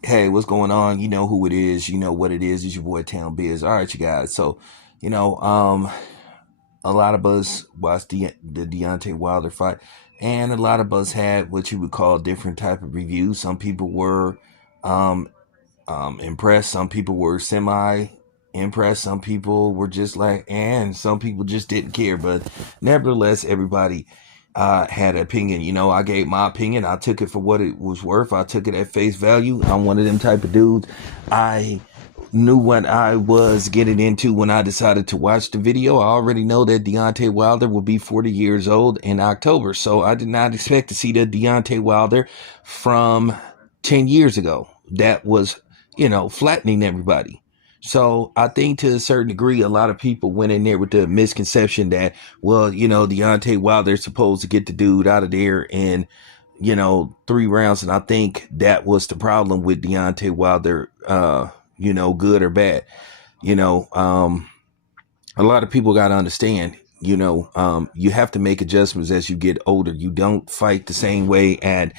Hey, what's going on? You know who it is. You know what it is. It's your boy Town Biz. All right, you guys. So, you know, um, a lot of us watched the Deontay Wilder fight, and a lot of us had what you would call different type of reviews. Some people were um, impressed. Some people were semi impressed. Some people were just like, and some people just didn't care. But nevertheless, everybody had an opinion. You know, I gave my opinion. I took it for what it was worth. I took it at face value. I'm one of them type of dudes. I knew what I was getting into when I decided to watch the video. I already know that Deontay Wilder will be 40 years old in October. So I did not expect to see the Deontay Wilder from 10 years ago. That was, flattening everybody. So I think to a certain degree, a lot of people went in there with the misconception that, well, Deontay Wilder's supposed to get the dude out of there in, 3 rounds. And I think that was the problem with Deontay Wilder, good or bad. You know, um, a lot of people got to understand, you have to make adjustments as you get older. You don't fight the same way at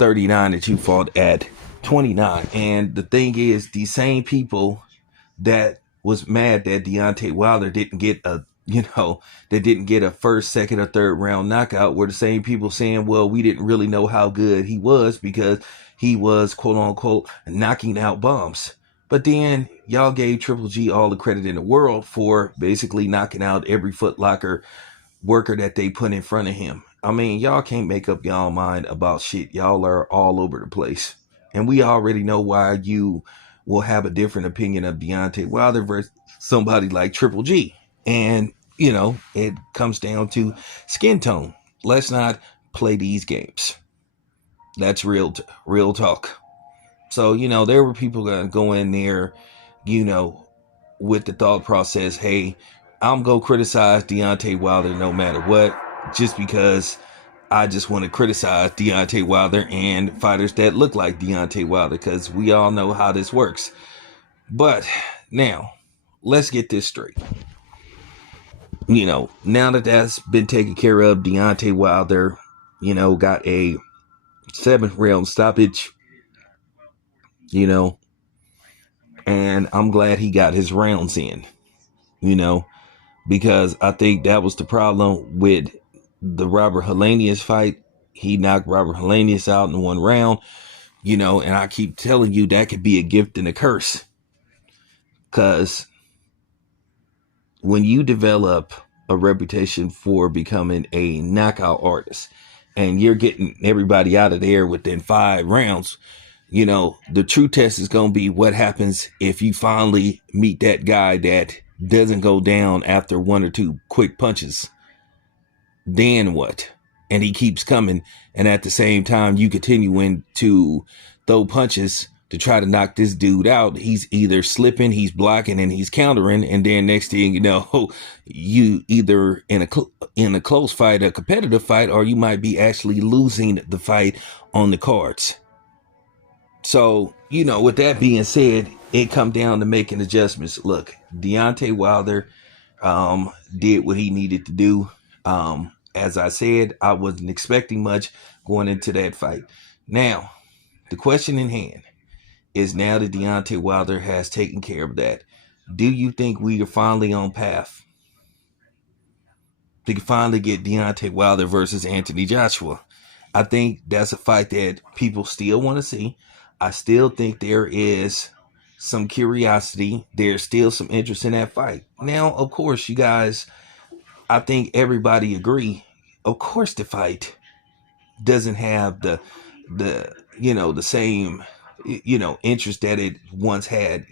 39 that you fought at 29. And the thing is, the same people that was mad that Deontay Wilder didn't get they didn't get a first, second, or third round knockout were the same people saying, well, we didn't really know how good he was because he was quote unquote knocking out bombs. But then y'all gave Triple G all the credit in the world for basically knocking out every Foot Locker worker that they put in front of him. I mean, y'all can't make up y'all mind about shit. Y'all are all over the place. And we already know why you will have a different opinion of Deontay Wilder versus somebody like Triple G. And, it comes down to skin tone. Let's not play these games. That's real talk. So, there were people gonna go in there, you know, with the thought process, hey, I'm gonna criticize Deontay Wilder no matter what, just because I just want to criticize Deontay Wilder and fighters that look like Deontay Wilder, because we all know how this works. But now, let's get this straight. Now that that's been taken care of, Deontay Wilder, got a 7th round stoppage, you know, and I'm glad he got his rounds in, you know, because I think that was the problem with the Robert Helenius fight. He knocked Robert Helenius out in 1 round, and I keep telling you that could be a gift and a curse. Because when you develop a reputation for becoming a knockout artist and you're getting everybody out of there within 5 rounds, the true test is going to be what happens if you finally meet that guy that doesn't go down after 1 or 2 quick punches. Then what? And he keeps coming. And at the same time, you continuing to throw punches to try to knock this dude out. He's either slipping, he's blocking, and he's countering. And then next thing you know, you either in a close fight, a competitive fight, or you might be actually losing the fight on the cards. So, with that being said, it come down to making adjustments. Look, Deontay Wilder did what he needed to do. As I said, I wasn't expecting much going into that fight. Now, the question in hand is, now that Deontay Wilder has taken care of that, do you think we are finally on path to finally get Deontay Wilder versus Anthony Joshua? I think that's a fight that people still want to see. I still think there is some curiosity. There's still some interest in that fight. Now, of course, you guys, I think everybody agree. Of course, the fight doesn't have the same interest that it once had.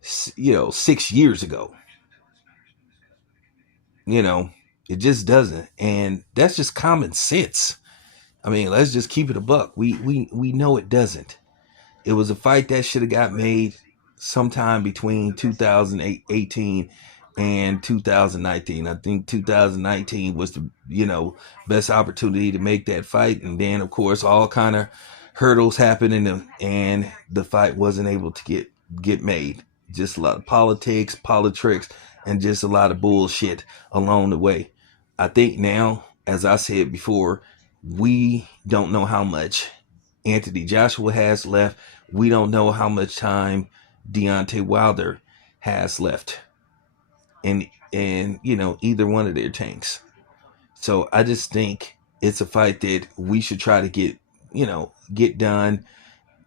6 years ago. You know, it just doesn't, and that's just common sense. I mean, let's just keep it a buck. We know it doesn't. It was a fight that should have got made sometime between 2018 and 2019. I think 2019 was the best opportunity to make that fight, and then of course all kind of hurdles happened, and the fight wasn't able to get made. Just a lot of politics, and just a lot of bullshit along the way. I think now, as I said before, we don't know how much Anthony Joshua has left. We don't know how much time Deontay Wilder has left in either one of their tanks. So I just think it's a fight that we should try to get done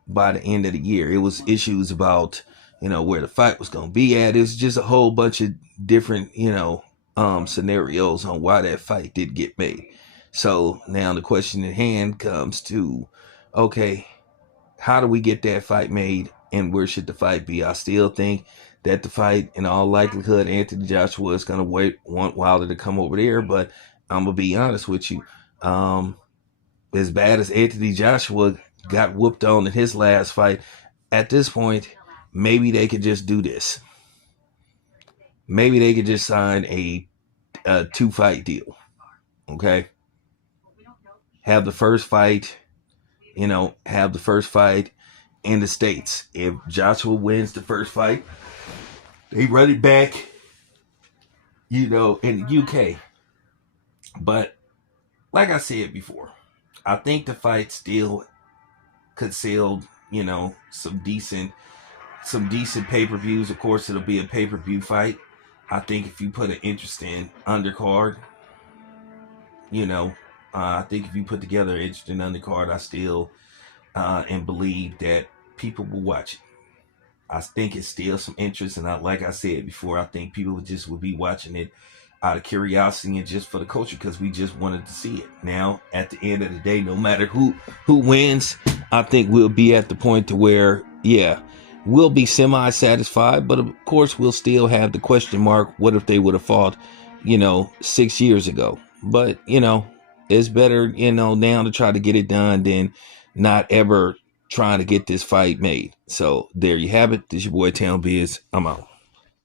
by the end of the year. It was issues about where the fight was going to be at. It was just a whole bunch of different scenarios on why that fight did get made. So now the question at hand comes to, okay, how do we get that fight made, and where should the fight be? I still think that the fight, in all likelihood, Anthony Joshua is going to want Wilder to come over there. But I'm going to be honest with you. As bad as Anthony Joshua got whooped on in his last fight, at this point, maybe they could just do this. Maybe they could just sign a 2-fight deal. Okay? Have the first fight in the States. If Joshua wins the first fight, they run it back, in the UK. But like I said before, I think the fight still could sell, some decent pay-per-views. Of course, it'll be a pay-per-view fight. I think if you put an interesting undercard, I think if you put together an interesting undercard, I still and believe that people will watch it. I think it's still some interest, and like I said before, I think people would be watching it out of curiosity and just for the culture, because we just wanted to see it. Now, at the end of the day, no matter who wins, I think we'll be at the point to where, we'll be semi-satisfied, but of course we'll still have the question mark, what if they would have fought, 6 years ago? But, it's better, now to try to get it done than not ever trying to get this fight made. So there you have it. This is your boy Town Biz. I'm out.